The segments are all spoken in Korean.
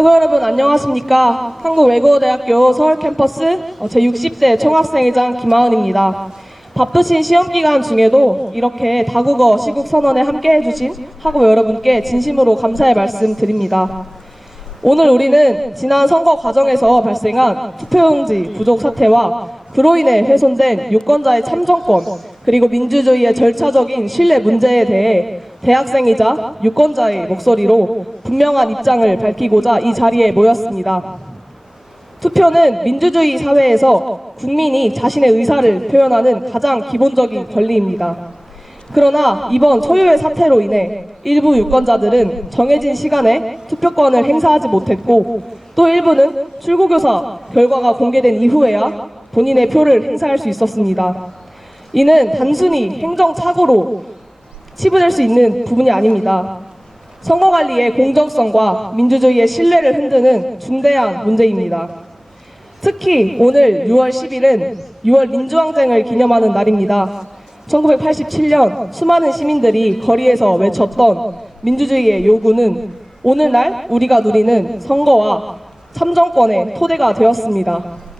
학우 여러분 안녕하십니까. 한국외국어대학교 서울 캠퍼스 제60대 총학생회장 김하은입니다. 바쁘신 시험기간 중에도 이렇게 다국어 시국선언에 함께 해주신 학우 여러분께 진심으로 감사의 말씀 드립니다. 오늘 우리는 지난 선거 과정에서 발생한 투표용지 부족 사태와 그로 인해 훼손된 유권자의 참정권 그리고 민주주의의 절차적인 신뢰 문제에 대해 대학생이자 유권자의 목소리로 분명한 입장을 밝히고자 이 자리에 모였습니다. 투표는 민주주의 사회에서 국민이 자신의 의사를 표현하는 가장 기본적인 권리입니다. 그러나 이번 초유의 사태로 인해 일부 유권자들은 정해진 시간에 투표권을 행사하지 못했고 또 일부는 출구교사 결과가 공개된 이후에야 본인의 표를 행사할 수 있었습니다. 이는 단순히 행정착오로 치부될 수 있는 부분이 아닙니다. 선거관리의 공정성과 민주주의의 신뢰를 흔드는 중대한 문제입니다. 특히 오늘 6월 10일은 6월 민주항쟁을 기념하는 날입니다. 1987년 수많은 시민들이 거리에서 외쳤던 민주주의의 요구는 오늘날 우리가 누리는 선거와 참정권의 토대가 되었습니다.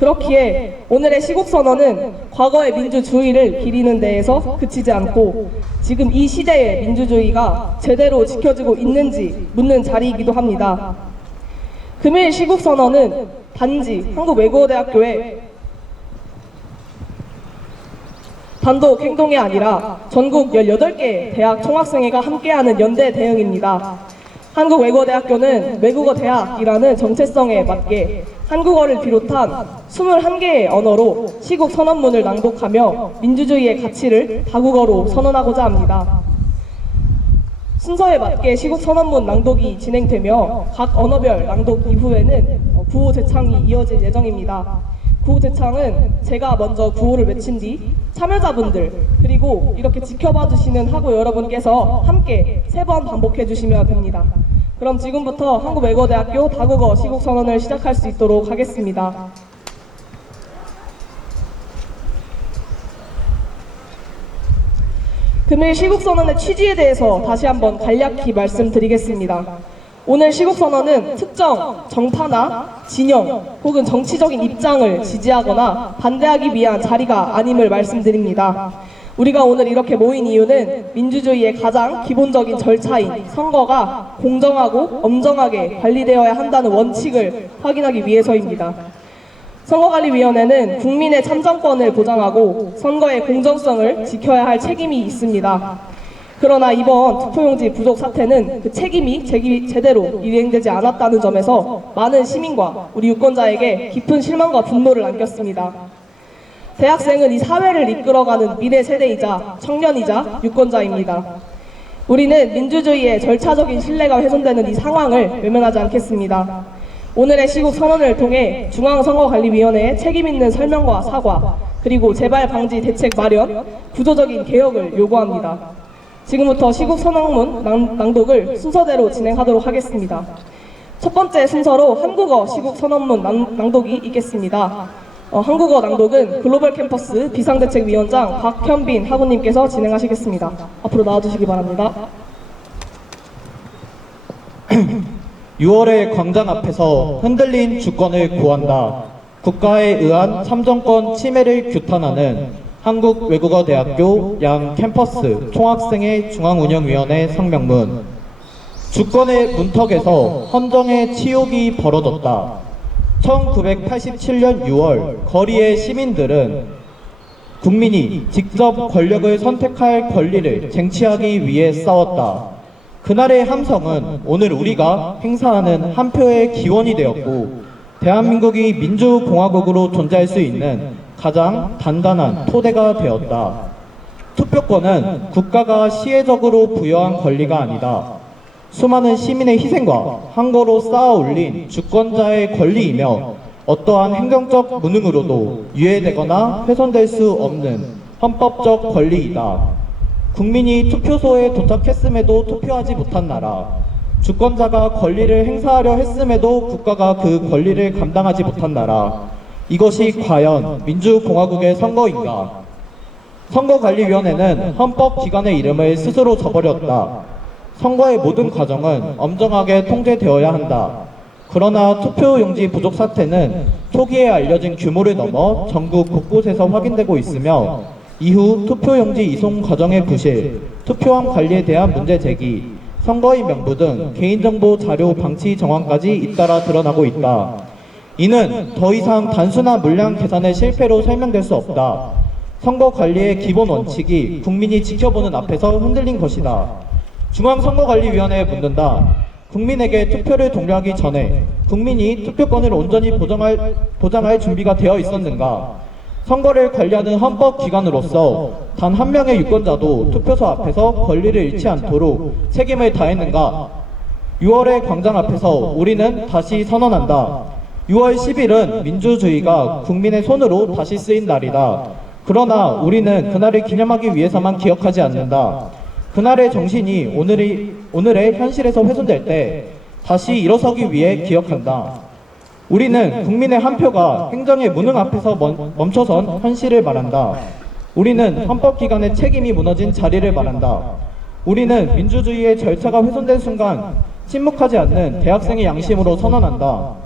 그렇기에 오늘의 시국선언은 과거의 민주주의를 기리는 데에서 그치지 않고 지금 이 시대의 민주주의가 제대로 지켜지고 있는지 묻는 자리이기도 합니다. 금일 시국선언은 단지 한국외국어대학교의 단독 행동이 아니라 전국 18개 대학 총학생회가 함께하는 연대 대응입니다. 한국외국어대학교는 외국어대학이라는 정체성에 맞게 한국어를 비롯한 21개의 언어로 시국선언문을 낭독하며 민주주의의 가치를 다국어로 선언하고자 합니다. 순서에 맞게 시국선언문 낭독이 진행되며 각 언어별 낭독 이후에는 구호 제창이 이어질 예정입니다. 구호 제창은 제가 먼저 구호를 외친 뒤 참여자분들 그리고 이렇게 지켜봐 주시는 학우 여러분께서 함께 3번 반복해 주시면 됩니다. 그럼 지금부터 한국외국어대학교 다국어 시국선언을 시작할 수 있도록 하겠습니다. 금일 시국선언의 취지에 대해서 다시 한번 간략히 말씀드리겠습니다. 오늘 시국선언은 특정 정파나 진영 혹은 정치적인 입장을 지지하거나 반대하기 위한 자리가 아님을 말씀드립니다. 우리가 오늘 이렇게 모인 이유는 민주주의의 가장 기본적인 절차인 선거가 공정하고 엄정하게 관리되어야 한다는 원칙을 확인하기 위해서입니다. 선거관리위원회는 국민의 참정권을 보장하고 선거의 공정성을 지켜야 할 책임이 있습니다. 그러나 이번 투표용지 부족 사태는 그 책임이 제대로 이행되지 않았다는 점에서 많은 시민과 우리 유권자에게 깊은 실망과 분노를 안겼습니다. 대학생은 이 사회를 이끌어가는 미래 세대이자 청년이자 유권자입니다. 우리는 민주주의의 절차적인 신뢰가 훼손되는 이 상황을 외면하지 않겠습니다. 오늘의 시국선언을 통해 중앙선거관리위원회의 책임있는 설명과 사과, 그리고 재발 방지 대책 마련, 구조적인 개혁을 요구합니다. 지금부터 시국선언문 낭독을 순서대로 진행하도록 하겠습니다. 첫 번째 순서로 한국어 시국선언문 낭독이 있겠습니다. 한국어 낭독은 글로벌 캠퍼스 비상대책위원장 박현빈 학우님께서 진행하시겠습니다. 앞으로 나와주시기 바랍니다. 6월의 광장 앞에서 흔들린 주권을 구한다. 국가에 의한 참정권 침해를 규탄하는 한국외국어대학교 양 캠퍼스 총학생회 중앙운영위원회 성명문. 주권의 문턱에서 헌정의 치욕이 벌어졌다. 1987년 6월 거리의 시민들은 국민이 직접 권력을 선택할 권리를 쟁취하기 위해 싸웠다. 그날의 함성은 오늘 우리가 행사하는 한 표의 기원이 되었고 대한민국이 민주공화국으로 존재할 수 있는 가장 단단한 토대가 되었다. 투표권은 국가가 시혜적으로 부여한 권리가 아니다. 수많은 시민의 희생과 항거로 쌓아 올린 주권자의 권리이며 어떠한 행정적 무능으로도 유예되거나 훼손될 수 없는 헌법적 권리이다. 국민이 투표소에 도착했음에도 투표하지 못한 나라, 주권자가 권리를 행사하려 했음에도 국가가 그 권리를 감당하지 못한 나라, 이것이 과연 민주공화국의 선거인가? 선거관리위원회는 헌법기관의 이름을 스스로 저버렸다. 선거의 모든 과정은 엄정하게 통제되어야 한다. 그러나 투표용지 부족 사태는 초기에 알려진 규모를 넘어 전국 곳곳에서 확인되고 있으며 이후 투표용지 이송 과정의 부실, 투표함 관리에 대한 문제 제기, 선거인 명부 등 개인정보 자료 방치 정황까지 잇따라 드러나고 있다. 이는 더 이상 단순한 물량 계산의 실패로 설명될 수 없다. 선거 관리의 기본 원칙이 국민이 지켜보는 앞에서 흔들린 것이다. 중앙선거관리위원회에 묻는다. 국민에게 투표를 독려하기 전에 국민이 투표권을 온전히 보장할 준비가 되어 있었는가? 선거를 관리하는 헌법기관으로서 단 한 명의 유권자도 투표소 앞에서 권리를 잃지 않도록 책임을 다했는가? 6월의 광장 앞에서 우리는 다시 선언한다. 6월 10일은 민주주의가 국민의 손으로 다시 쓰인 날이다. 그러나 우리는 그날을 기념하기 위해서만 기억하지 않는다. 그날의 정신이 오늘의 현실에서 훼손될 때 다시 일어서기 위해 기억한다. 우리는 국민의 한 표가 행정의 무능 앞에서 멈춰선 현실을 말한다. 우리는 헌법기관의 책임이 무너진 자리를 말한다. 우리는 민주주의의 절차가 훼손된 순간 침묵하지 않는 대학생의 양심으로 선언한다.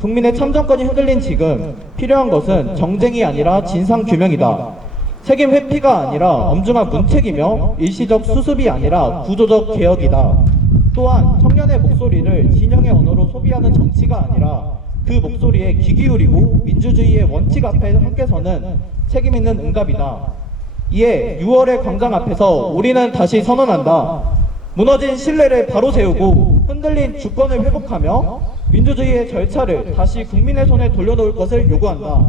국민의 참정권이 흔들린 지금 필요한 것은 정쟁이 아니라 진상규명이다. 책임 회피가 아니라 엄중한 문책이며 일시적 수습이 아니라 구조적 개혁이다. 또한 청년의 목소리를 진영의 언어로 소비하는 정치가 아니라 그 목소리에 귀 기울이고 민주주의의 원칙 앞에 함께 서는 책임 있는 응답이다. 이에 6월의 광장 앞에서 우리는 다시 선언한다. 무너진 신뢰를 바로 세우고 흔들린 주권을 회복하며 민주주의의 절차를 다시 국민의 손에 돌려놓을 것을 요구한다.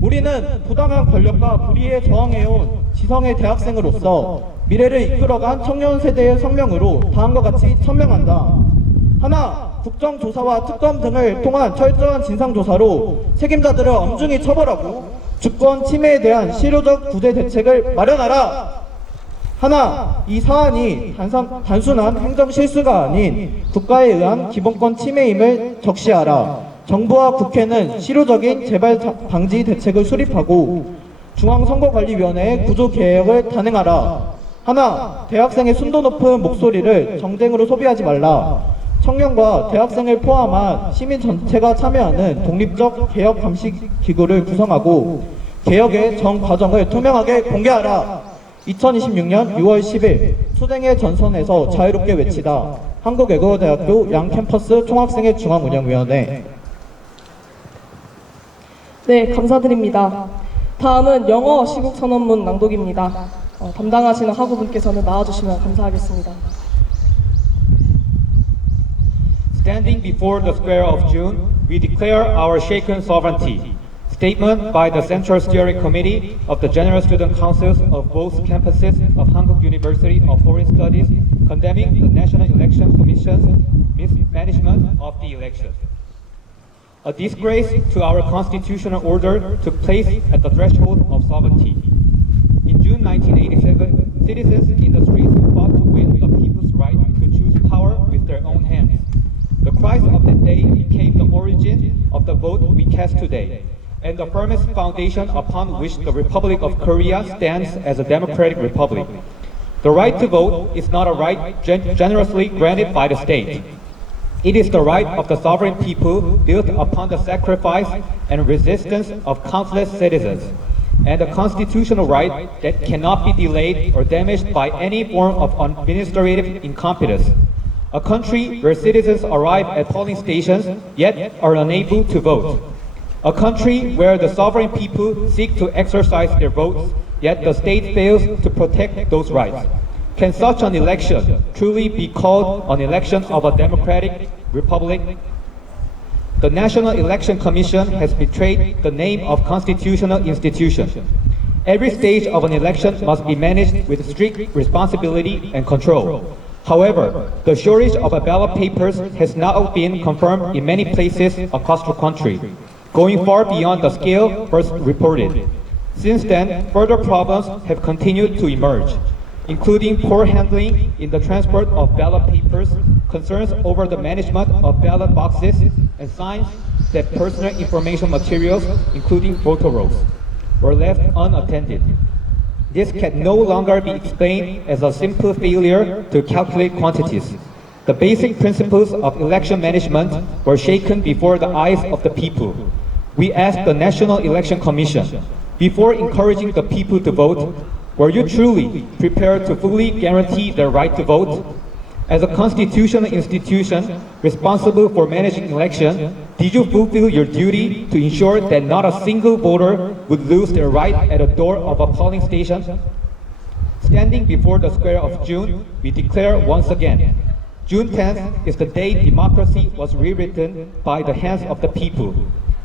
우리는 부당한 권력과 불의에 저항해온 지성의 대학생으로서 미래를 이끌어간 청년 세대의 성명으로 다음과 같이 천명한다. 하나, 국정조사와 특검 등을 통한 철저한 진상조사로 책임자들을 엄중히 처벌하고 주권 침해에 대한 실효적 구제 대책을 마련하라. 하나, 이 사안이 단순한 행정 실수가 아닌 국가에 의한 기본권 침해임을 적시하라. 정부와 국회는 실효적인 재발 방지 대책을 수립하고 중앙선거관리위원회의 구조 개혁을 단행하라. 하나, 대학생의 순도 높은 목소리를 정쟁으로 소비하지 말라. 청년과 대학생을 포함한 시민 전체가 참여하는 독립적 개혁 감시 기구를 구성하고 개혁의 전 과정을 투명하게 공개하라. 2026년 6월 10일 초쟁의 전선에서 자유롭게 외치다. 한국외국어대학교 양캠퍼스 총학생회 중앙운영위원회. 네, 감사드립니다. 다음은 영어 시국선언문 낭독입니다. 담당하시는 학우분께서는 나와주시면 감사하겠습니다. Standing before the square of June, we declare our shaken sovereignty. Statement by the Central Steering Committee of the General Student Councils of both campuses of Hankuk University of Foreign Studies condemning the National Election Commission's mismanagement of the election. A disgrace to our constitutional order took place at the threshold of sovereignty. In June 1987, citizens in the streets fought to win the people's right to choose power with their own hands. The cries of that day became the origin of the vote we cast today, and the firmest foundation upon which the Republic of Korea stands as a democratic republic. The right to vote is not a right generously granted by the state. It is the right of the sovereign people built upon the sacrifice and resistance of countless citizens, and a constitutional right that cannot be delayed or damaged by any form of administrative incompetence. A country where citizens arrive at polling stations yet are unable to vote. A country where the sovereign people seek to exercise their votes, yet the state fails to protect those rights. Can such an election truly be called an election of a democratic republic? The National Election Commission has betrayed the name of constitutional institution. Every stage of an election must be managed with strict responsibility and control. However, the shortage of ballot papers has now been confirmed in many places across the country, going far beyond the scale first reported. Since then, further problems have continued to emerge, including poor handling in the transport of ballot papers, concerns over the management of ballot boxes, and signs that personal information materials, including photo rolls, were left unattended. This can no longer be explained as a simple failure to calculate quantities. The basic principles of election management were shaken before the eyes of the people. We asked the National Election Commission, before encouraging the people to vote, were you truly prepared to fully guarantee their right to vote? As a constitutional institution responsible for managing election, did you fulfill your duty to ensure that not a single voter would lose their right at the door of a polling station? Standing before the square of June, we declare once again, June 10th is the day democracy was rewritten by the hands of the people.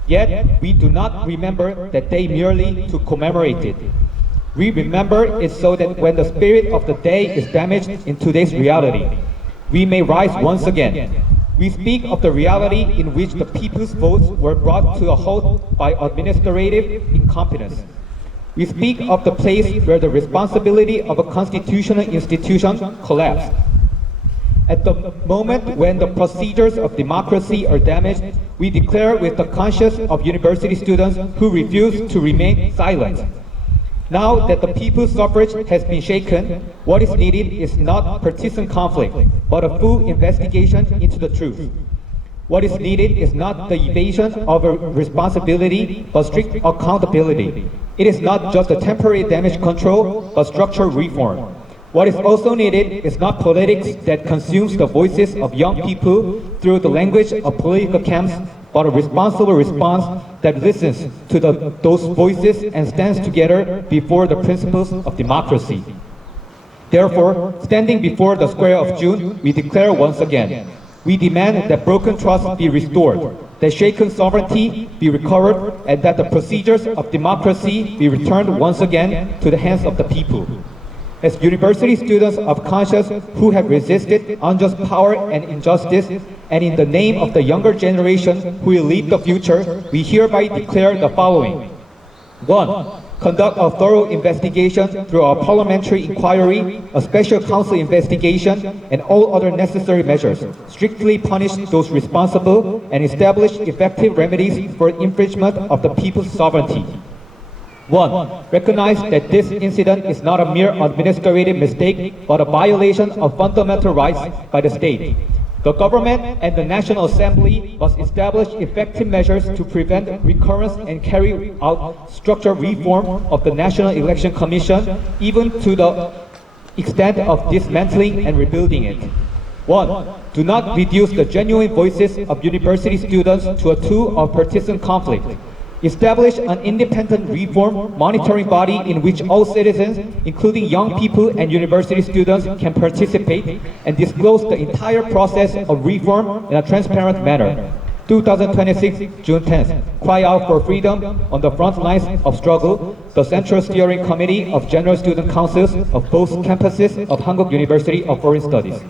Yet, we do not remember that day merely to commemorate it. We remember it so that when the spirit of the day is damaged in today's reality, we may rise once again. We speak of the reality in which the people's votes were brought to a halt by administrative incompetence. We speak of the place where the responsibility of a constitutional institution collapsed. At the moment when the procedures of democracy are damaged, we declare with the conscience of university students who refuse to remain silent. Now that the people's suffrage has been shaken, what is needed is not partisan conflict, but a full investigation into the truth. What is needed is not the evasion of a responsibility, but strict accountability. It is not just a temporary damage control, but structural reform. What is also needed is not politics that consumes the voices of young people through the language of political camps, but a responsible response that listens to those voices and stands together before the principles of democracy. Therefore, standing before the square of June, we declare once again, we demand that broken trust be restored, that shaken sovereignty be recovered, and that the procedures of democracy be returned once again to the hands of the people. As university students of conscience who have resisted unjust power and injustice, and in the name of the younger generation who will lead the future, we hereby declare the following. 1. Conduct a thorough investigation through a parliamentary inquiry, a special council investigation, and all other necessary measures. Strictly punish those responsible and establish effective remedies for infringement of the people's sovereignty. 1. Recognize that this incident is not a mere administrative mistake, but a violation of fundamental rights by the state. The government and the National Assembly must establish effective measures to prevent recurrence and carry out structural reform of the National Election Commission, even to the extent of dismantling and rebuilding it. 1. Do not reduce the genuine voices of university students to a tool of partisan conflict. Establish an independent reform monitoring body in which all citizens, including young people and university students, can participate and disclose the entire process of reform in a transparent manner. 2026, June 10th. Cry out for freedom on the front lines of struggle. The Central Steering Committee of General Student Councils of both campuses of Hankuk University of Foreign Studies.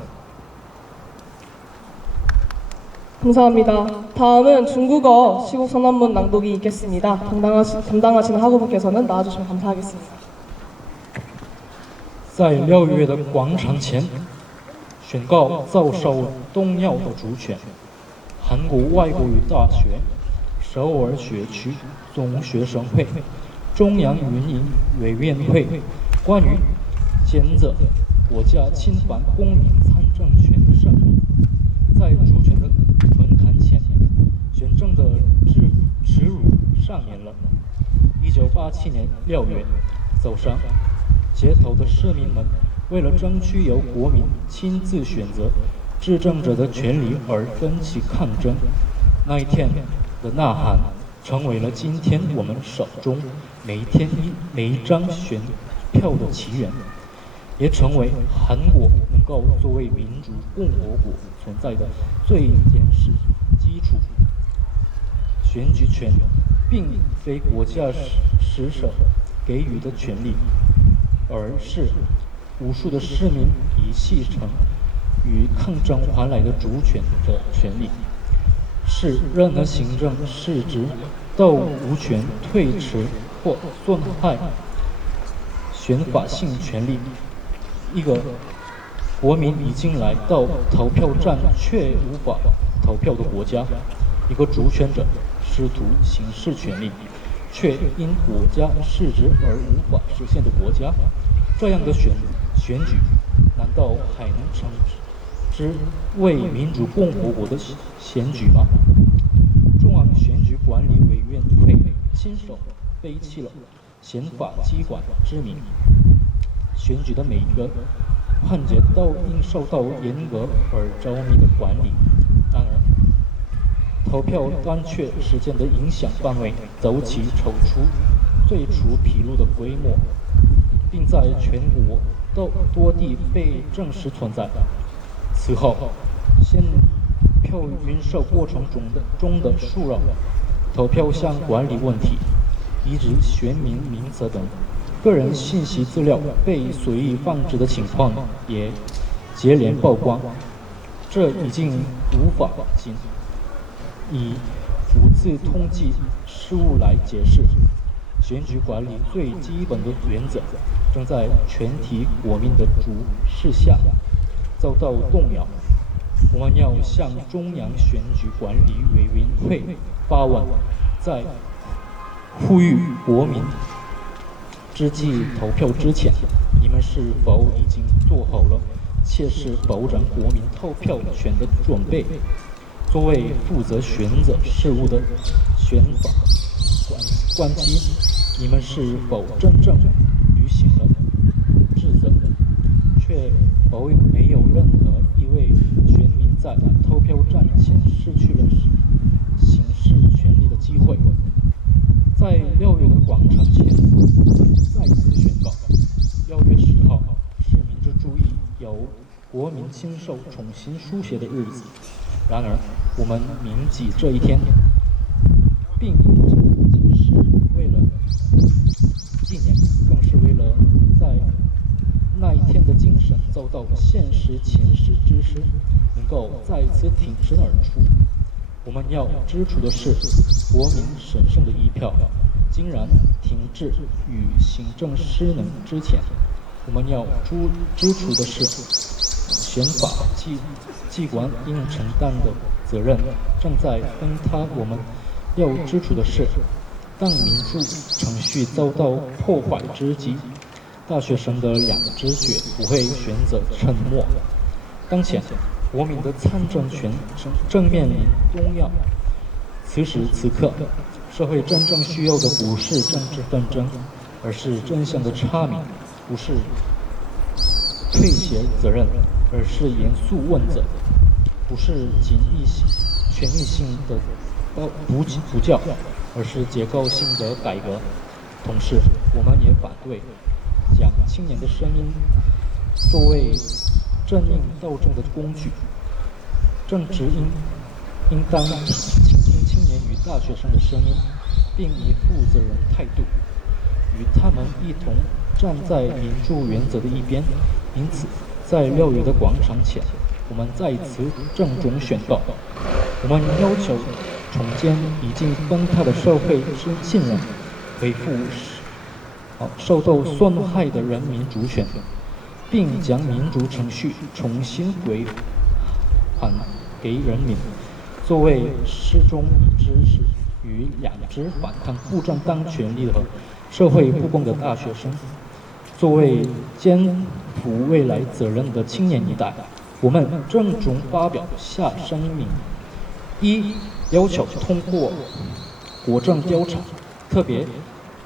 감사합니다. 다음은 중국어 시국선언문 낭독이 있겠습니다. 담당하시는 학우분께서는 나와주시면 감사하겠습니다. 在6月的广场前，宣告遭受动摇的主权。韩国外国语大学首尔学区总学生会中央运营委员会关于谴责国家侵犯公民参政权的声明，在主权的门槛前，宣政的耻辱上演了。1987年6月，走上街头的市民们为了争取由国民亲自选择执政者的权利而奋起抗争。那一天的呐喊，成为了今天我们手中每一张选票的起源，也成为韩国能够作为民主共和国存在的最原始基础。选举权并非国家实手给予的权利，而是无数的市民以牺牲与抗争换来的主权的权利，是任何行政事职都无权推迟或损害选法性权利。一个国民已经来到投票站却无法投票的国家，一个主权者试图行使权利却因国家失职而无法实现的国家，这样的选举难道还能之为民主共和国的选举吗？中央选举管理委员会亲手背弃了宪法机关之名，选举的每一个环节都应受到严格而周密的管理。然而，投票短缺事件的影响范围走起抽出最初披露的规模，并在全国多地被证实存在。此后，选票运售过程中的疏扰、投票箱管理问题，以及选民名册等个人信息资料被随意放置的情况也接连曝光。这已经无法仅以五次统计失误来解释。选举管理最基本的原则正在全体国民的注视下遭到动摇。我们要向中央选举管理委员会发文，在呼吁国民之际投票之前，你们是否已经做好了切实保障国民投票权的准备？作为负责选择事务的选法官机，你们是否真正履行了职责，却没有任何一位选民在投票站前失去了行使权利的机会？在6月的广场前，再次宣告，6月10号是民主主义由国民亲手重新书写的日子。然而，我们铭记这一天，并不仅是为了纪念，更是为了在那一天的精神遭到现实侵蚀之时，能够再次挺身而出。我们要支持的是国民神圣的一票，竟然停滞于行政失能之前。我们要支持的是宪法机关应承担的责任正在崩塌。我们要支持的是，当民主程序遭到破坏之际，大学生的良知绝不会选择沉默。当前，国民的参政权正面临动摇。此时此刻，社会真正需要的不是政治纷争，而是真相的查明；不是推卸责任，而是严肃问责；不是权益性的补教，而是结构性的改革。同时，我们也反对将青年的声音作为正面斗争的工具。政治应当倾听青年与大学生的声音，并以负责任态度与他们一同站在民主原则的一边。因此，在6月的广场前，我们再次郑重宣告：我们要求重建已经崩塌的社会信任，恢复受到损害的人民主权，并将民主程序重新归还给人民。作为始终以知识与良知反抗不正当权利和社会不公的大学生，作为肩负未来责任的青年一代，我们郑重发表下声明：一、要求通过国政调查、特别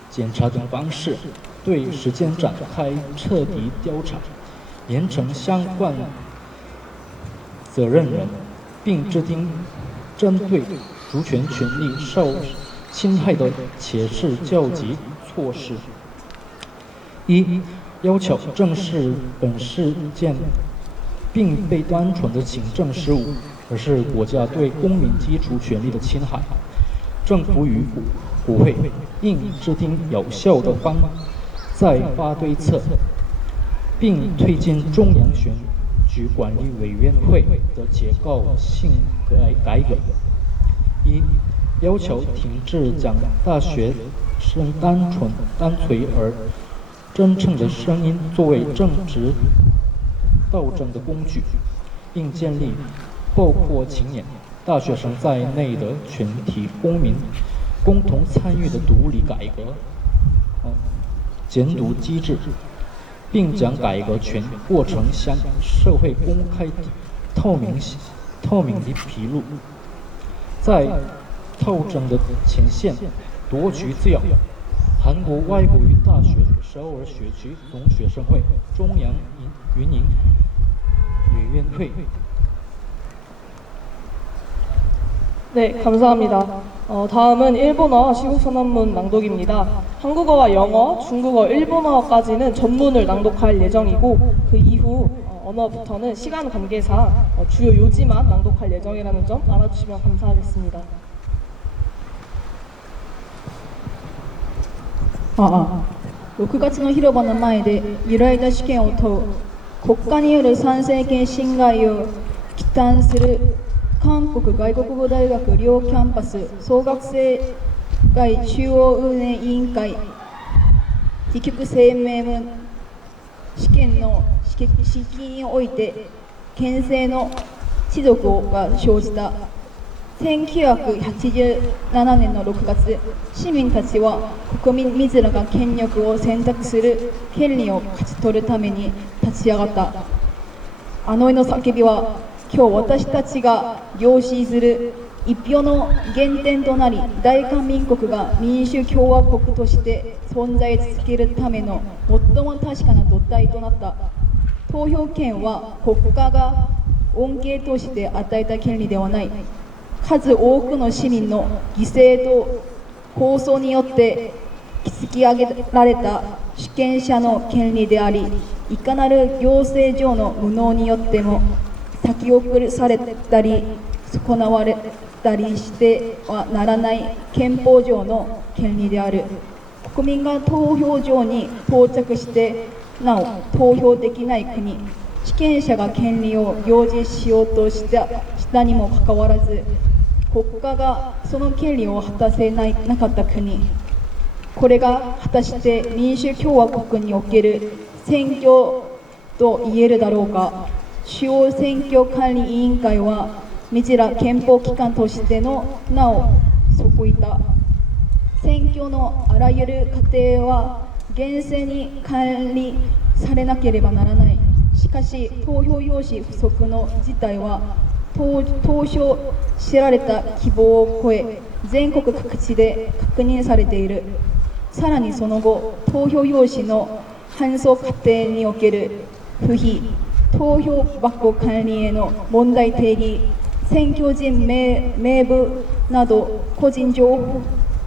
检察等方式，对事件展开彻底调查，严惩相关责任人，并制定针对主权权利受侵害的切实救济措施。一、要求正视本事件并非单纯的行政事务，而是国家对公民基础权利的侵害。政府与国会应制定有效的再发对策，并推进中央选举管理委员会的结构性改革。一、要求停止将大学生单纯而真诚的声音作为政治斗争的工具，应建立包括青年、大学生在内的全体公民共同参与的独立改革监督机制，并将改革全过程向社会公开透明的披露，在斗争的前线夺取自由。韩国外国语大学首尔学区总学生会中央运营委员会 네, 감사합니다. 다음은 일본어 시국선언문 낭독입니다. 한국어와 영어, 중국어, 일본어까지는 전문을 낭독할 예정이고 그 이후 언어부터는 시간 관계상 주요 요지만 낭독할 예정이라는 점 알아주시면 감사하겠습니다. 6月の広場の前で揺らいだ試験を問う国家による参政権侵害を忌憚する韓国外国語大学両キャンパス総学生会中央運営委員会議局声明文試験の敷金において県政の恥辱が生じた1987年の6月、市民たちは国民自らが権力を選択する権利を勝ち取るために立ち上がった。あの日の叫びは、今日私たちが領視する一票の原点となり、大韓民国が民主共和国として存在続けるための最も確かな土台となった。投票権は国家が恩恵として与えた権利ではない。数多くの市民の犠牲と抗争によって築き上げられた主権者の権利であり、いかなる行政上の無能によっても先送されたり損なわれたりしてはならない憲法上の権利である。国民が投票所に到着してなお投票できない国、主権者が権利を行使しようとしたにもかかわらず、国家がその権利を果たせなかった国、これが果たして民主共和国における選挙と言えるだろうか。主要選挙管理委員会は、自ら憲法機関としての名を損いた。選挙のあらゆる過程は厳正に管理されなければならない。しかし、投票用紙不足の事態は、当初知られた希望を超え、全国各地で確認されている。さらにその後、投票用紙の搬送過程における不備、投票箱管理への問題定義、選挙人名簿など個人情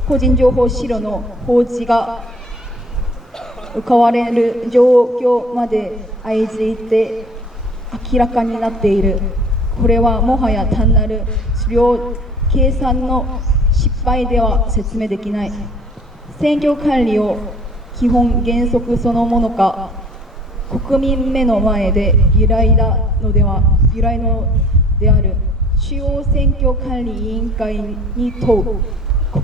報資料の放置が伺われる状況まで相次いで明らかになっている。これはもはや単なる数量計算の失敗では説明できない。選挙管理を基本原則そのものか、国民目の前で揺らいのである中央選挙管理委員会に問う。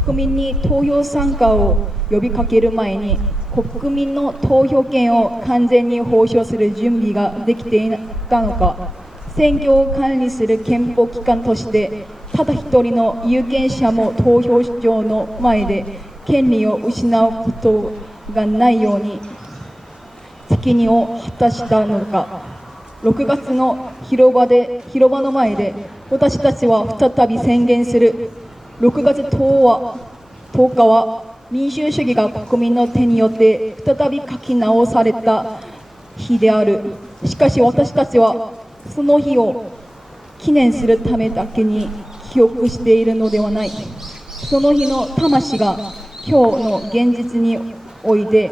国民に投票参加を呼びかける前に、国民の投票権を完全に保障する準備ができていたのか。選挙を管理する憲法機関として、ただ一人の有権者も投票所の前で権利を失うことがないように責任を果たしたのか。6月の広場の前で私たちは再び宣言する。6月10日は民主主義が国民の手によって再び書き直された日である。しかし私たちはその日を記念するためだけに記憶しているのではない。その日の魂が今日の現実において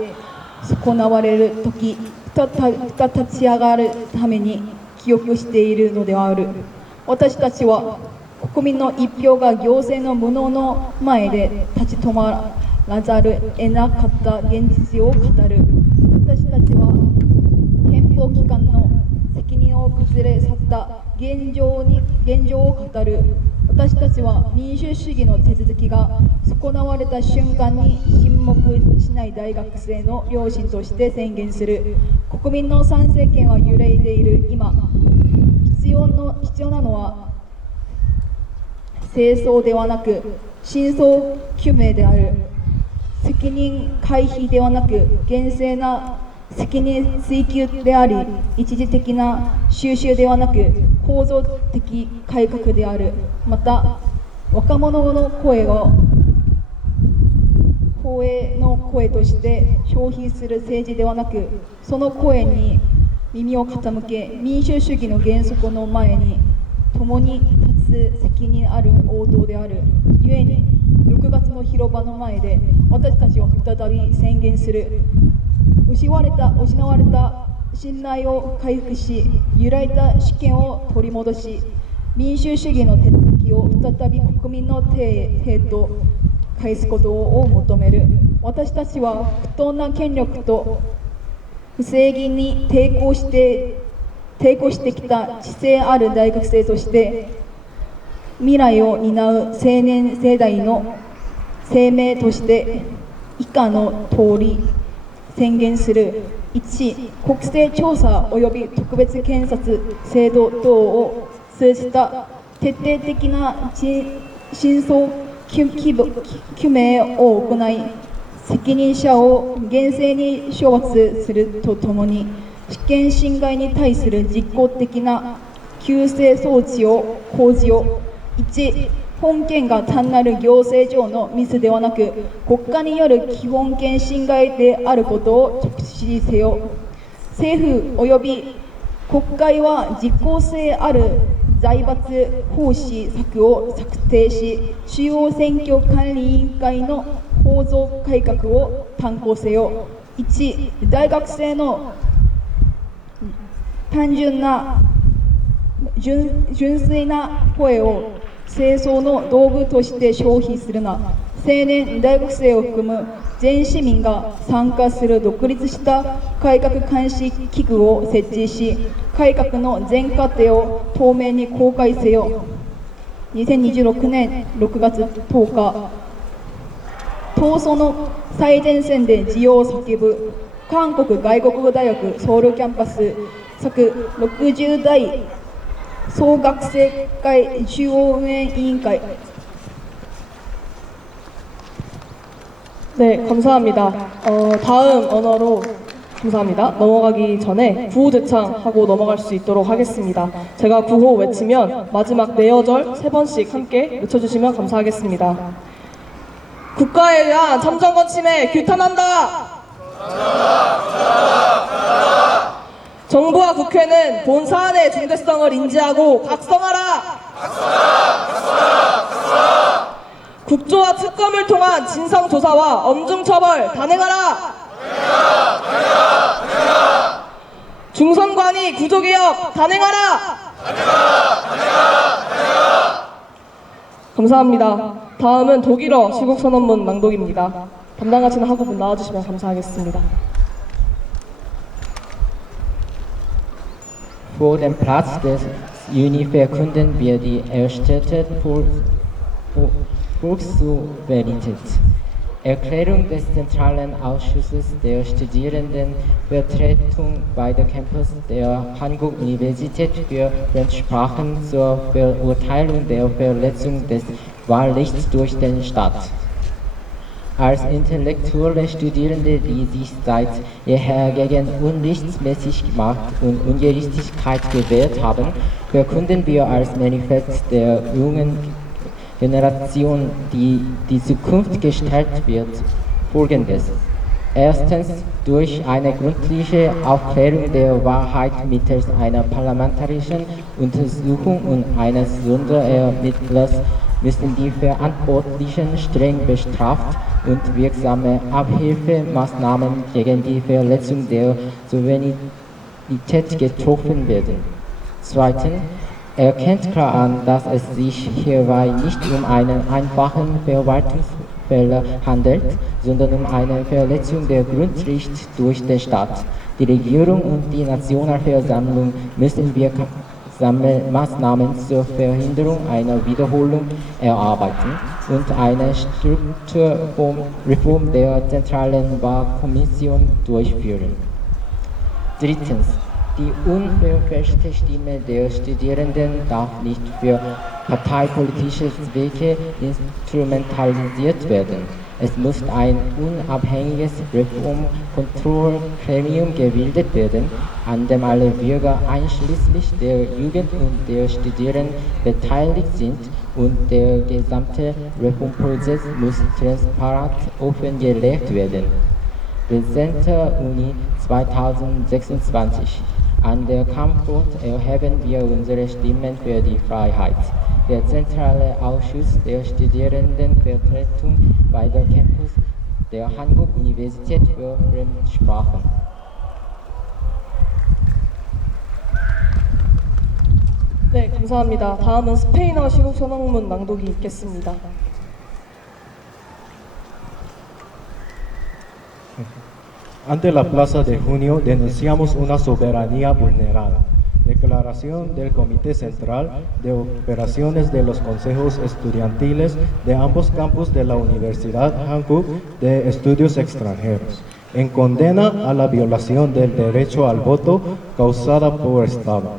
損なわれるとき、立ち上がるために記憶しているのである。私たちは国民の一票が行政の無能の前で立ち止まらざるを得なかった現実を語る。私たちは憲法機関の責任を崩れ去った現状を語る。私たちは民主主義の手続きが損なわれた瞬間に沈黙しない大学生の良心として宣言する。国民の参政権は揺れいでいる今、必要なのは清掃ではなく真相究明である。責任回避ではなく厳正な責任追及であり、一時的な収集ではなく構造的改革である。また若者の声を公営の声として消費する政治ではなく、その声に耳を傾け、民主主義の原則の前に共に立つ責任ある応答である。故に6月の広場の前で私たちは再び宣言する。失われた信頼を回復し、揺らいだ主権を取り戻し、民主主義の手続きを再び国民の手へと返すことを求める。私たちは不当な権力と不正義に抵抗してきた知性ある大学生として、未来を担う青年世代の声明として以下の通り宣言する。1、国勢調査及び特別検察制度等を通じた徹底的な真相究明を行い、責任者を厳正に処罰するとともに、主権侵害に対する実効的な救済装置を講じよう。1、本件が単なる行政上のミスではなく、国家による基本権侵害であることを直視せよ。政府及び国会は実効性ある財閥法施策を策定し、中央選挙管理委員会の構造改革を担行せよ。1、大学生の単純な純粋な声を政争の道具として消費するな。青年大学生を含む全市民が参加する独立した改革監視機構を設置し、改革の全過程を透明に公開せよ。2026年6月10日、闘争の最前線で自由を叫ぶ韓国外国語大学ソウルキャンパス昨60代総学生会中央運営委員会. 네, 감사합니다. 다음 언어로 감사합니다. 넘어가기 전에 구호대창하고 넘어갈 수 있도록 하겠습니다. 제가 구호 외치면 마지막 네 어절 세 번씩 함께 외쳐주시면 감사하겠습니다. 국가에 대한 참정권 침해 규탄한다! 정부와 국회는 본 사안의 중대성을 인지하고 각성하라! 국조와 특검을 통한 진상조사와 엄중처벌 단행하라! 중선관위 구조개혁 단행하라! 감사합니다. 다음은 독일어 시국선언문 낭독입니다. 담당하시는 학우분 나와주시면 감사하겠습니다. Vor dem Platz des Juni verkünden wir die erstellte Volkssouveränität. Erklärung des Zentralen Ausschusses der Studierendenvertretung bei der Campus der Hanguk-Universität für Fremdsprachen zur Verurteilung der Verletzung des Wahlrechts durch den Staat. Als intellektuelle Studierende, die sich seit jeher gegen Unrechtmäßigkeit und Ungerechtigkeit gewehrt haben, verkünden wir als Manifest der jungen Generation, die die Zukunft gestaltet wird, Folgendes. Erstens, durch eine gründliche Aufklärung der Wahrheit mittels einer parlamentarischen Untersuchung und eines Sonderermittlers müssen die Verantwortlichen streng bestraft und wirksame Abhilfemaßnahmen gegen die Verletzung der Souveränität getroffen werden. Zweitens, erkennt klar an, dass es sich hierbei nicht um einen einfachen Verwaltungsfehler handelt, sondern um eine Verletzung der Grundrechte durch den Staat. Die Regierung und die Nationalversammlung müssen wirksame Maßnahmen zur Verhinderung einer Wiederholung erarbeiten und eine Strukturreform der zentralen Wahlkommission durchführen. Drittens, die unverfälschte Stimme der Studierenden darf nicht für parteipolitische Zwecke instrumentalisiert werden. Es muss ein unabhängiges Reformkontrollgremium gebildet werden, an dem alle Bürger einschließlich der Jugend und der Studierenden beteiligt sind, und der gesamte Reformprozess muss transparent offengelegt werden. Präsenter Uni 2026. An der Kampffront erheben wir unsere Stimmen für die Freiheit. Der zentrale Ausschuss der Studierendenvertretung bei der Campus der Hankuk-Universität für Fremdsprachen. 네, 감사합니다. 다음은 스페인어 시국 선언문 낭독이 있겠습니다. Ante la Plaza de Junio denunciamos una soberanía vulnerada. Declaración del Comité Central de Operaciones de los Consejos Estudiantiles de ambos campus de la Universidad Hankuk de Estudios Extranjeros, en condena a la violación del derecho al voto causada por Estado.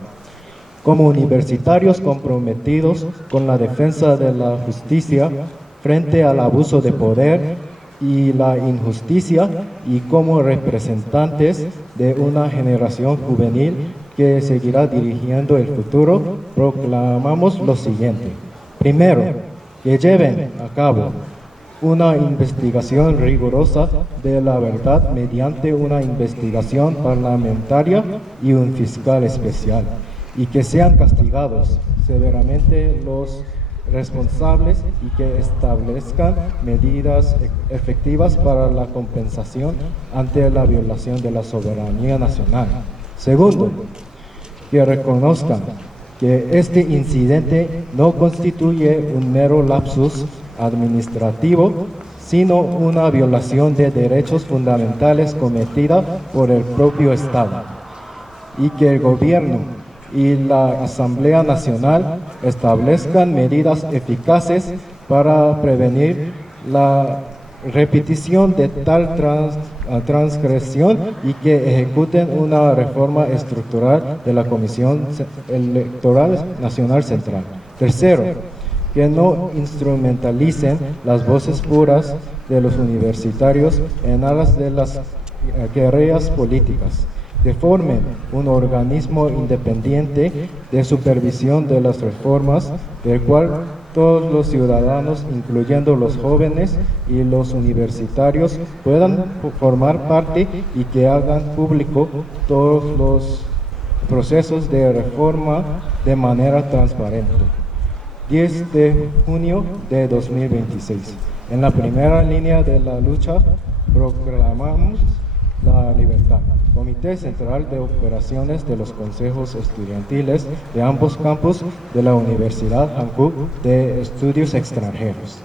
Como universitarios comprometidos con la defensa de la justicia frente al abuso de poder y la injusticia, y como representantes de una generación juvenil que seguirá dirigiendo el futuro, proclamamos lo siguiente. Primero, que lleven a cabo una investigación rigurosa de la verdad mediante una investigación parlamentaria y un fiscal especial, y que sean castigados severamente los responsables y que establezcan medidas efectivas para la compensación ante la violación de la soberanía nacional. Segundo, que reconozcan que este incidente no constituye un mero lapsus administrativo, sino una violación de derechos fundamentales cometida por el propio Estado, y que el gobierno y la Asamblea Nacional establezcan medidas eficaces para prevenir la repetición de tal transgresión, y que ejecuten una reforma estructural de la Comisión Electoral Nacional Central. Tercero, que no instrumentalicen las voces puras de los universitarios en aras de las guerrillas políticas, que formen un organismo independiente de supervisión de las reformas, del cual todos los ciudadanos, incluyendo los jóvenes y los universitarios, puedan formar parte, y que hagan público todos los procesos de reforma de manera transparente. 10 de junio de 2026. En la primera línea de la lucha proclamamos la libertad. Comité Central de Operaciones de los Consejos Estudiantiles de ambos campus de la Universidad Hankuk de Estudios Extranjeros.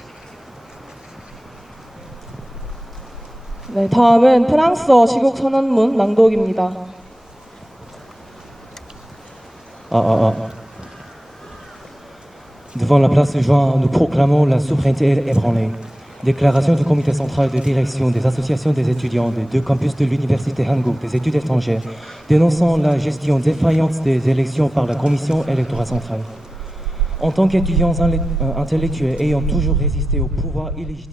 네, 다음은 프랑스어 시국 선언문 낭독입니다. Devant la place de Juin, nous proclamons la souveraineté ébranlée. Déclaration du comité central de direction des associations des étudiants des deux campus de l'université Hankuk des études étrangères, dénonçant la gestion défaillante des élections par la commission électorale centrale. En tant qu'étudiants intellectuels ayant toujours résisté au pouvoir illégitime,